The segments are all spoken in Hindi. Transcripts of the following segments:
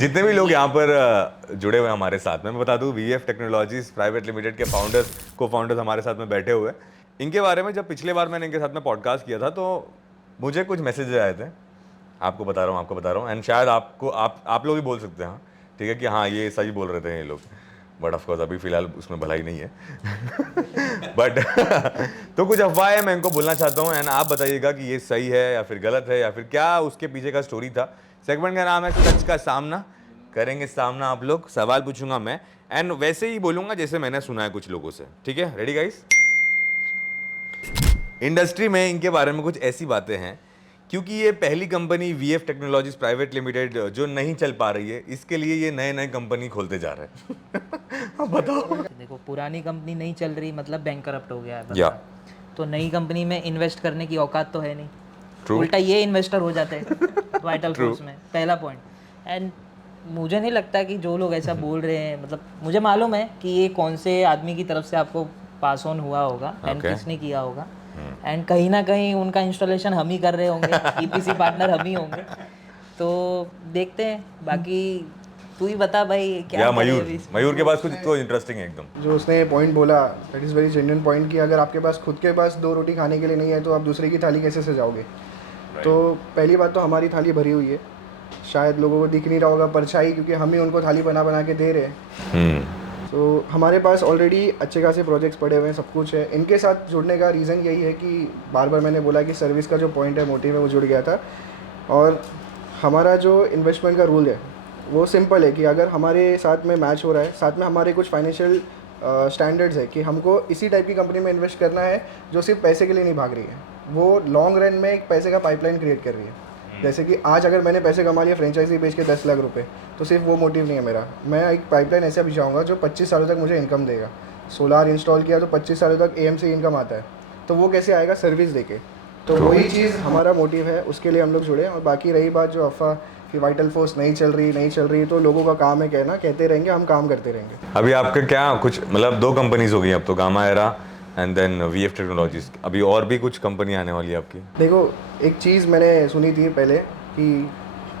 जितने भी लोग यहाँ पर जुड़े हुए हैं हमारे साथ में, मैं बता दूँ वीएफ टेक्नोलॉजीज प्राइवेट लिमिटेड के फाउंडर्स को फाउंडर्स हमारे साथ में बैठे हुए हैं। इनके बारे में जब पिछले बार मैंने इनके साथ में पॉडकास्ट किया था तो मुझे कुछ मैसेजेस आए थे, आपको बता रहा हूँ, आपको बता रहा हूँ, एंड शायद आपको आप लोग भी बोल सकते हैं, हाँ ठीक है, कि हाँ ये सही बोल रहे थे ये लोग, बट ऑफकोर्स अभी फिलहाल उसमें भलाई नहीं है। बट तो कुछ अफवाहें मैं इनको बोलना चाहता हूँ, एंड आप बताइएगा कि ये सही है या फिर गलत है या फिर क्या उसके पीछे का स्टोरी था। सेगमेंट का नाम है सच का सामना, करेंगे सामना आप लोग, सवाल पूछूंगा मैं एंड वैसे ही बोलूंगा जैसे मैंने सुना है कुछ लोगों से, ठीक है? Ready guys? इंडस्ट्री में इनके बारे में कुछ ऐसी बातें हैं क्योंकि ये पहली company VF technologies private limited जो नहीं चल पा रही है, इसके लिए ये नए नए कंपनी खोलते जा रहे हैं। अब बताओ। देखो पुरानी कंपनी नहीं चल रही मतलब बैंकरप्ट हो गया है या बंदा। तो नई कंपनी में इन्वेस्ट करने की औकात तो है नहीं। True. उल्टा ये इन्वेस्टर हो जाते हैं वाइटल True. फोर्स में, पहला पॉइंट। एंड मुझे नहीं लगता कि जो लोग ऐसा बोल रहे हैं, मतलब मुझे मालूम है कि ये कौन से आदमी की तरफ से आपको पास ऑन हुआ होगा एंड Okay. किसने किया होगा। एंड कहीं ना कहीं उनका इंस्टॉलेशन हम ही कर रहे होंगे, ईपीसी पार्टनर हम ही होंगे। तो देखते हैं, बाकी तू ही बता भाई क्या या करें मयूर, अभी इसमें। मयूर के पास कुछ तो इंटरेस्टिंग है एकदम। जो उसने पॉइंट बोला that is very genuine point कि अगर आपके पास खुद के पास 2 रोटी खाने के लिए नहीं है तो आप दूसरे की थाली कैसे सजाओगे। तो पहली बात तो हमारी थाली भरी हुई है, शायद लोगों को दिख नहीं रहा होगा परछाई, क्योंकि हम ही उनको थाली बना बना के दे रहे हैं। तो हमारे पास ऑलरेडी अच्छे खासे प्रोजेक्ट्स पड़े हुए हैं, सब कुछ है। इनके साथ जुड़ने का रीज़न यही है कि बार बार मैंने बोला कि सर्विस का जो पॉइंट है, मोटिव है, वो जुड़ गया था। और हमारा जो इन्वेस्टमेंट का रूल है वो सिंपल है कि अगर हमारे साथ में मैच हो रहा है, साथ में हमारे कुछ फाइनेंशियल स्टैंडर्ड्स है कि हमको इसी टाइप की कंपनी में इन्वेस्ट करना है जो सिर्फ पैसे के लिए नहीं भाग रही है, वो लॉन्ग रन में एक पैसे का पाइपलाइन क्रिएट कर रही है। जैसे कि आज अगर मैंने पैसे कमा लिए फ्रेंचाइजी बेच के 10 लाख रुपए, तो सिर्फ वो मोटिव नहीं है मेरा। मैं एक पाइपलाइन ऐसा बिछाऊंगा जो 25 सालों तक मुझे इनकम देगा। सोलार इंस्टॉल किया तो 25 सालों तक एएमसी इनकम आता है, तो वो कैसे आएगा? सर्विस देके। तो वही चीज़ हमारा मोटिव है, उसके लिए हम लोग जुड़े। और बाकी रही बात जो अफवाह कि वाइटल फोर्स नहीं चल रही, तो लोगों का काम है कहना, कहते रहेंगे, हम काम करते रहेंगे। अभी आपका क्या कुछ मतलब 2 कंपनीज हो गई अब तो, Gamma Era and then VF Technologies, अभी और भी कुछ कंपनी आने वाली है आपकी? देखो एक चीज़ मैंने सुनी थी पहले कि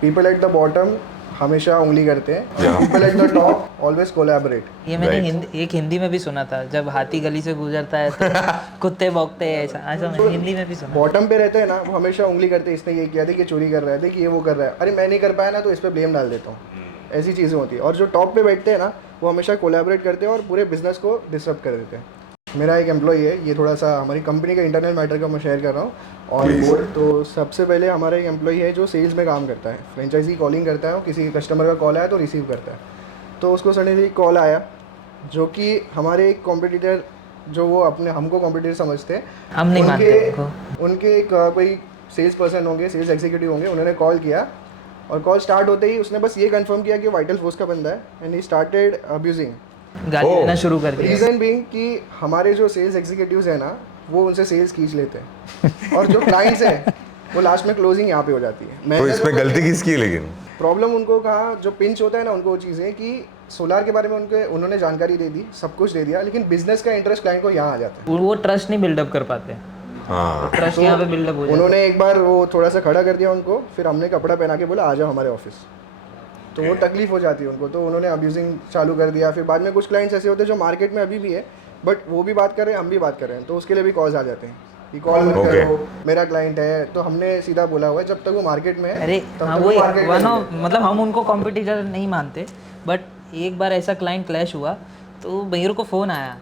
पीपल एट द बॉटम हमेशा उंगली करते हैं, people at the top always collaborate. ये मैंने Right. एक हिंदी में भी सुना था, जब हाथी गली से गुजरता है तो कुत्ते भौंकते हैं, ऐसा ऐसा मैंने हिंदी में भी सुना। बॉटम पे रहते हैं ना, वो हमेशा उंगली करते हैं, इसने ये किया था कि चोरी कर रहा है, कि ये वो कर रहा है, अरे मैं नहीं कर पाया ना तो इस पर ब्लेम डाल देता हूँ। ऐसी चीज़ें होती है। और जो टॉप पे बैठते हैं ना, वो हमेशा कोलैबोरेट करते हैं और पूरे बिजनेस को डिस्टर्ब कर देते हैं। मेरा एक एम्प्लॉई है, ये थोड़ा सा हमारी कंपनी का इंटरनल मैटर का मैं शेयर कर रहा हूँ और बोर्ड। तो सबसे पहले हमारा एक एम्प्लॉई है जो सेल्स में काम करता है, फ्रेंचाइजी कॉलिंग करता है, और किसी कस्टमर का कॉल आया तो रिसीव करता है। तो उसको सडनली कॉल आया जो कि हमारे एक कॉम्पिटिटर, जो वो अपने हमको कॉम्पिटिटर समझते हैं, हम नहीं मानते उनको। उनके एक कोई सेल्स पर्सन होंगे, सेल्स एग्जीक्यूटिव होंगे, उन्होंने कॉल किया। और कॉल स्टार्ट होते ही उसने बस ये कंफर्म किया कि वाइटल फोर्स का बंदा है, एंड ही स्टार्टेड अब्यूजिंग। गाली देना शुरू कर दिया। रीज़न बीइंग कि हमारे जो सेल्स एग्जीक्यूटिव्स हैं ना, वो उनसे सेल्स खींच लेते हैं और जो क्लाइंट्स हैं वो लास्ट में क्लोजिंग यहाँ पे हो जाती है। तो इसमें गलती किसकी है लेकिन? प्रॉब्लम उनको कहा, जो पिंच होता है ना, उनको वो चीज़ें कि सोलार के बारे में उन्होंने जानकारी दे दी, सब कुछ दे दिया, लेकिन बिजनेस का इंटरेस्ट क्लाइंट को यहाँ आ जाता है। वो ट्रस्ट नहीं बिल्डअप कर पाते। हाँ ट्रस्ट यहाँ पे बिल्डअप हो जाता है। उन्होंने एक बार वो थोड़ा सा खड़ा कर दिया उनको, फिर हमने कपड़ा पहना के बोला आ जाओ हमारे ऑफिस, तो वो तकलीफ हो जाती है उनको, तो उन्होंने अब्यूजिंग चालू कर दिया। फिर बाद में कुछ क्लाइंट्स ऐसे होते हैं जो मार्केट में अभी भी है, बट वो भी बात कर रहे हैं, हम भी बात कर रहे हैं, तो उसके लिए भी कॉल्स आ जाते हैं कि कॉल मत करो, मेरा क्लाइंट है। तो हमने सीधा बोला हुआ है जब तक वो मार्केट में है, अरे तब हाँ तक वही वो मार्केट में है। मतलब हम उनको कॉम्पिटिटर नहीं मानते, बट एक बार ऐसा क्लाइंट क्लैश हुआ तो भैया को फ़ोन आया,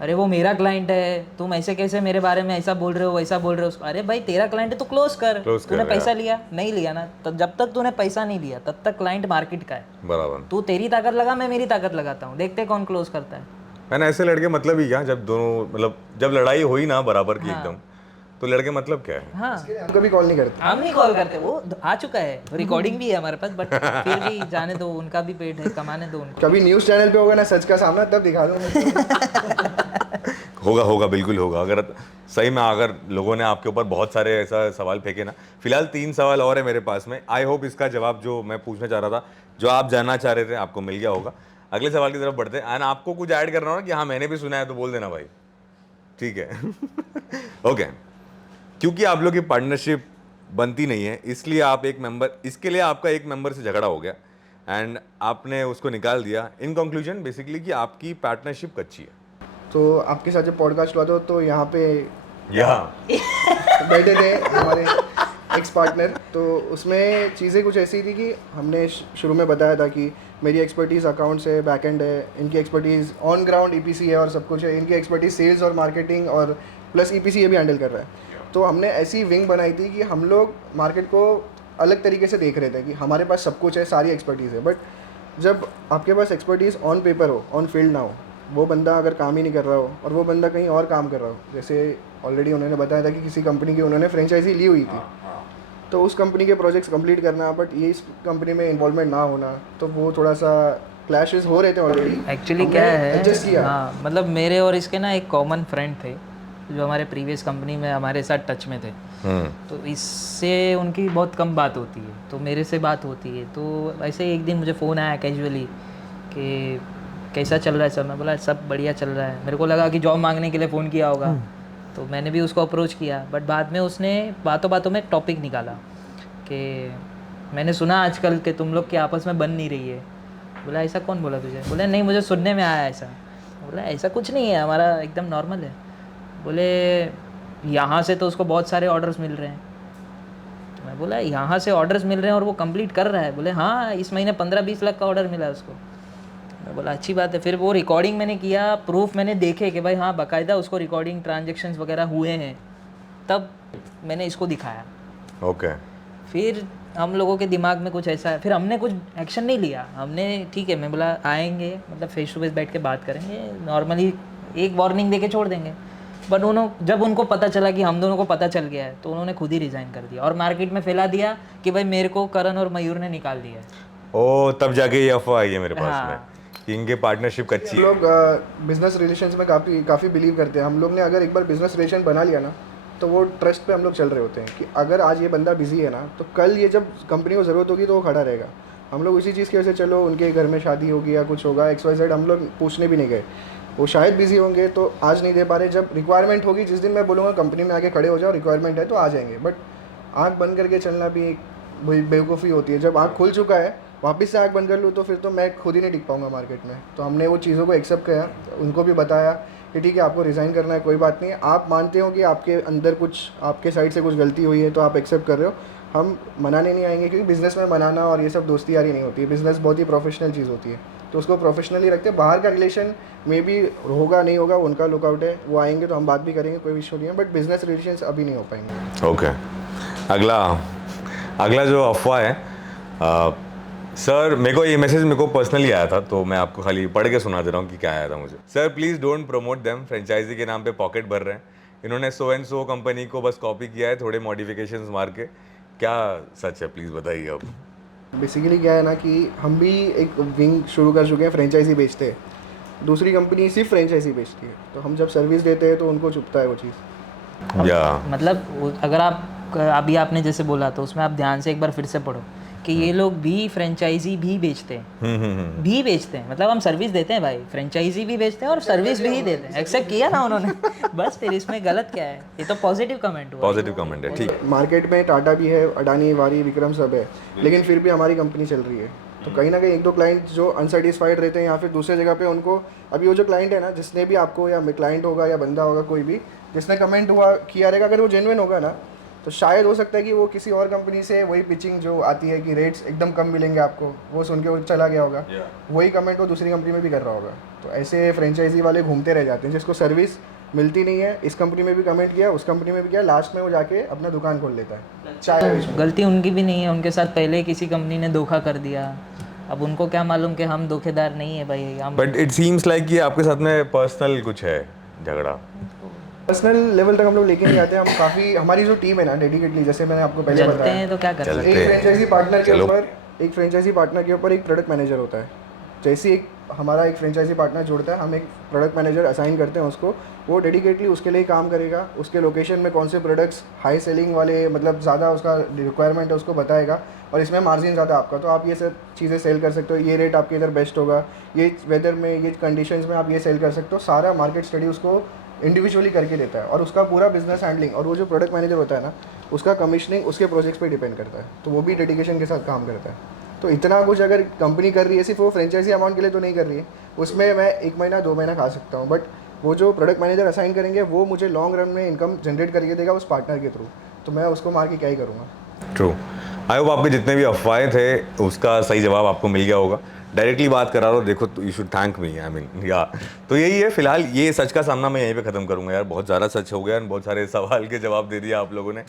अरे वो मेरा क्लाइंट है, तुम ऐसे कैसे मेरे बारे में ऐसा बोल रहे हो, वैसा बोल रहे हो। अरे भाई तेरा क्लाइंट है तो क्लोज कर। तूने पैसा लिया नहीं लिया ना, तो जब तक तूने पैसा नहीं लिया तब तक क्लाइंट मार्केट का है। बराबर। तू तेरी ताकत लगा, मैं मेरी ताकत लगाता हूँ, देखते कौन क्लोज करता है। मैंने ऐसे लड़के मतलब ही क्या, जब दोनों मतलब जब लड़ाई हुई ना बराबर की एकदम, तो लड़के मतलब क्या है? हाँ हम कभी कॉल नहीं करते। हम नहीं कॉल करते, वो आ चुका है, रिकॉर्डिंग भी है हमारे पास, बट फिर भी जाने दो, उनका भी पेट है, कमाने दो उनको। कभी न्यूज़ चैनल पे होगा ना सच का सामना, तब दिखा दूंगा। होगा बिल्कुल होगा। अगर सही में अगर लोगों ने आपके ऊपर बहुत सारे ऐसा सवाल फेंके ना, फिलहाल 3 सवाल और है मेरे पास में। आई होप इसका जवाब जो मैं पूछना चाह रहा था, जो आप जानना चाह रहे थे, आपको मिल गया होगा। अगले सवाल की तरफ बढ़ते हैं। एंड आपको कुछ ऐड करना हो ना कि हाँ मैंने भी सुना है, तो बोल देना भाई, ठीक है? ओके। क्योंकि आप लोग की पार्टनरशिप बनती नहीं है, इसलिए आप एक मेंबर, इसके लिए आपका एक मेंबर से झगड़ा हो गया, एंड आपने उसको निकाल दिया। इन कंक्लूजन बेसिकली कि आपकी पार्टनरशिप कच्ची है। तो आपके साथ जब पॉडकास्ट हुआ था तो यहाँ पे यहाँ बैठे थे हमारे एक्स पार्टनर, तो उसमें चीज़ें कुछ ऐसी थी कि हमने शुरू में बताया था कि मेरी एक्सपर्टीज़ अकाउंट्स है, बैकएंड है, इनकी एक्सपर्टीज़ ऑन ग्राउंड ईपीसी है और सब कुछ है, इनकी एक्सपर्टीज़ सेल्स और मार्केटिंग और प्लस ईपीसी ये भी हैंडल कर रहा है। तो हमने ऐसी विंग बनाई थी कि हम लोग मार्केट को अलग तरीके से देख रहे थे कि हमारे पास सब कुछ है, सारी एक्सपर्टीज़ है, बट जब आपके पास एक्सपर्टीज़ ऑन पेपर हो, ऑन फील्ड ना हो, वो बंदा अगर काम ही नहीं कर रहा हो और वो बंदा कहीं और काम कर रहा हो, जैसे ऑलरेडी उन्होंने बताया था कि किसी कंपनी की उन्होंने फ्रेंचाइजी ली हुई थी, तो उस कंपनी के प्रोजेक्ट्स कंप्लीट करना बट ये इस कंपनी में इन्वॉल्वमेंट ना होना, तो वो थोड़ा सा क्लैशेस हो रहे थे ऑलरेडी। एक्चुअली क्या है, एडजस्ट किया। हाँ मतलब मेरे और इसके ना एक कॉमन फ्रेंड थे जो हमारे प्रीवियस कंपनी में हमारे साथ टच में थे। तो इससे उनकी बहुत कम बात होती है, तो मेरे से बात होती है। तो ऐसे ही एक दिन मुझे फ़ोन आया कैजुअली कि कैसा चल रहा है सर। मैं बोला सब बढ़िया चल रहा है। मेरे को लगा कि जॉब मांगने के लिए फ़ोन किया होगा, तो मैंने भी उसको अप्रोच किया। बट बाद में उसने बातों बातों में टॉपिक निकाला कि मैंने सुना आजकल कि तुम लोग की आपस में बन नहीं रही है। बोला ऐसा कौन बोला तुझे? बोले नहीं मुझे सुनने में आया ऐसा। बोला ऐसा कुछ नहीं है, हमारा एकदम नॉर्मल है। बोले यहाँ से तो उसको बहुत सारे ऑर्डर्स मिल रहे हैं। तो मैं बोला यहाँ से ऑर्डर्स मिल रहे हैं और वो कंप्लीट कर रहा है? बोले हाँ इस महीने 15-20 लाख का ऑर्डर मिला उसको। मैं बोला अच्छी बात है। फिर वो रिकॉर्डिंग मैंने किया, प्रूफ मैंने देखे कि भाई हाँ बाकायदा उसको रिकॉर्डिंग ट्रांजेक्शंस वगैरह हुए हैं, तब मैंने इसको दिखाया। ओके। फिर हम लोगों के दिमाग में कुछ ऐसा है, फिर हमने कुछ एक्शन नहीं लिया। हमने ठीक है, मैं बोला आएंगे मतलब फेस टू फेस बैठ के बात करेंगे, नॉर्मली एक वार्निंग दे के छोड़ देंगे। बट उन्होंने जब उनको पता चला कि हम दोनों को पता चल गया है, तो उन्होंने खुद ही रिज़ाइन कर दिया और मार्केट में फैला दिया कि भाई मेरे को करण और मयूर ने निकाल दिया है। ओ तब जाके ये अफवाह आई है मेरे पास हाँ। में कि इनके पार्टनरशिप कच्ची हम है। लोग बिजनेस रिलेशंस में काफ़ी बिलीव करते हैं। हम लोग ने अगर एक बार बिजनेस रिलेशन बना लिया ना, तो वो ट्रस्ट पे हम लोग चल रहे होते हैं कि अगर आज ये बंदा बिजी है ना, तो कल ये जब कंपनी को ज़रूरत होगी तो वो खड़ा रहेगा। हम लोग उसी चीज़ की वजह से, चलो उनके घर में शादी होगी या कुछ होगा XYZ, हम लोग पूछने भी नहीं गए। वो शायद बिजी होंगे तो आज नहीं दे पा रहे, जब रिक्वायरमेंट होगी, जिस दिन मैं बोलूँगा कंपनी में आके खड़े हो जाओ, रिक्वायरमेंट है तो आ जाएंगे। बट आँख बंद करके चलना भी एक बेवकूफ़ी होती है। जब आँख खुल चुका है वापस से आँख बंद कर लूँ तो फिर तो मैं खुद ही नहीं टिक पाऊँगा मार्केट में। तो हमने वो चीज़ों को एक्सेप्ट किया, उनको भी बताया कि ठीक है आपको रिज़ाइन करना है, कोई बात नहीं। आप मानते हो कि आपके अंदर कुछ, आपके साइड से कुछ गलती हुई है तो आप एक्सेप्ट कर रहे हो, हम मनाने नहीं आएंगे, क्योंकि बिज़नेस में मनाना और ये सब दोस्ती यारी नहीं होती है। बिज़नेस बहुत ही प्रोफेशनल चीज़ होती है, तो उसको प्रोफेशनली रखते हैं। बाहर का रिलेशन में भी होगा नहीं होगा उनका लुकआउट है, वो आएंगे तो हम बात भी करेंगे, कोई इशू नहीं है, बट बिज़नेस रिलेशंस अभी नहीं हो पाएंगे। ओके। अगला जो अफवाह है, सर मेरे को ये मैसेज मेरे को पर्सनली आया था, तो मैं आपको खाली पढ़ के सुना दे रहा हूँ कि क्या आया था मुझे। Sir please don't promote them, franchisee के नाम पे पॉकेट भर रहे हैं। इन्होंने सो एंड सो कंपनी को बस कॉपी किया है, थोड़े मॉडिफिकेशंस मार के। क्या सच है, प्लीज़ बताइए अब। बेसिकली क्या है ना कि हम भी एक विंग शुरू कर चुके हैं, फ्रेंचाइजी बेचते हैं। दूसरी कंपनी सिर्फ फ्रेंचाइजी बेचती है, तो हम जब सर्विस देते हैं तो उनको चुभता है वो चीज़। या मतलब अगर आप अभी आपने जैसे बोला, तो उसमें आप ध्यान से एक बार फिर से पढ़ो कि ये लोग भी फ्रेंचाइजी भी बेचते हैं। भी बेचते हैं मतलब हम सर्विस देते हैं भाई, फ्रेंचाइजी भी बेचते हैं और सर्विस भी ही देते हैं। एक्सेप्ट किया ना उन्होंने बस फिर इसमें गलत क्या है? ये तो पॉजिटिव कमेंट हुआ। पॉजिटिव कमेंट है, ठीक है। मार्केट में टाटा भी है, अडानी, वारी, विक्रम सब है, लेकिन फिर भी हमारी कंपनी चल रही है। तो कहीं ना कहीं एक दो क्लाइंट जो अनसेटिस्फाइड रहते हैं या फिर दूसरे जगह पे उनको, अभी वो जो क्लाइंट है ना, जिसने भी आपको, या क्लाइंट होगा या बंदा होगा कोई भी, जिसने कमेंट किया रहेगा, अगर वो जेन्युइन होगा ना, तो शायद हो सकता है कि वो किसी और कंपनी से वही पिचिंग जो आती है कि रेट्स एकदम कम मिलेंगे आपको, वो सुन के वो चला गया होगा। वही कमेंट वो दूसरी कंपनी में भी कर रहा होगा। तो ऐसे फ्रेंचाइजी वाले घूमते रह जाते हैं, जिसको सर्विस मिलती नहीं है। इस कंपनी में भी कमेंट किया, उस कंपनी में भी किया, लास्ट में वो जाके अपना दुकान खोल लेता है। चाय गलती उनकी भी नहीं है, उनके साथ पहले किसी कंपनी ने धोखा कर दिया। अब उनको क्या मालूम कि हम धोखेदार नहीं है भाई, हम। बट इट सीम्स लाइक कि आपके साथ में पर्सनल कुछ है झगड़ा। पर्सनल लेवल तक हम लोग लेके नहीं जाते। हम काफ़ी, हमारी जो टीम है ना डेडिकेटली, जैसे मैंने आपको पहले चलते बताया, हैं तो क्या कर सकते एक फ्रेंचाइजी पार्टनर के चलो। ऊपर एक प्रोडक्ट मैनेजर होता है। जैसे एक हमारा एक फ्रेंचाइजी पार्टनर जुड़ता है, हम एक प्रोडक्ट मैनेजर असाइन करते हैं उसको। वो डेडिकेटली उसके लिए काम करेगा, उसके लोकेशन में कौन से प्रोडक्ट्स हाई सेलिंग वाले, मतलब ज़्यादा उसका रिक्वायरमेंट है, उसको बताएगा, और इसमें मार्जिन ज़्यादा आपका, तो आप ये सब चीज़ें सेल कर सकते हो, ये रेट आपके इधर बेस्ट होगा, ये वेदर में, ये कंडीशंस में आप ये सेल कर सकते हो। सारा मार्केट स्टडी उसको इंडिविजुअली करके लेता है, और उसका पूरा बिजनेस हैंडलिंग, और वो जो प्रोडक्ट मैनेजर होता है ना, उसका कमीशनिंग उसके प्रोजेक्ट्स पे डिपेंड करता है। तो वो भी डेडिकेशन के साथ काम करता है। तो इतना कुछ अगर कंपनी कर रही है सिर्फ वो फ्रेंचाइजी अमाउंट के लिए तो नहीं कर रही है, उसमें मैं 1 महीना 2 महीना खा सकता हूँ, बट वो जो प्रोडक्ट मैनेजर असाइन करेंगे वो मुझे लॉन्ग रन में इनकम जनरेट करके देगा उस पार्टनर के थ्रू, तो मैं उसको मार के क्या ही करूँगा। ट्रू। आई होप आपके जितने भी अफवाहें थे उसका सही जवाब आपको मिल गया होगा। डायरेक्टली बात करा रहा हो, देखो you should thank me, I mean या तो यही है फिलहाल। ये सच का सामना मैं यहीं पे ख़त्म करूँगा यार, बहुत ज़्यादा सच हो गया और बहुत सारे सवाल के जवाब दे दिया आप लोगों ने।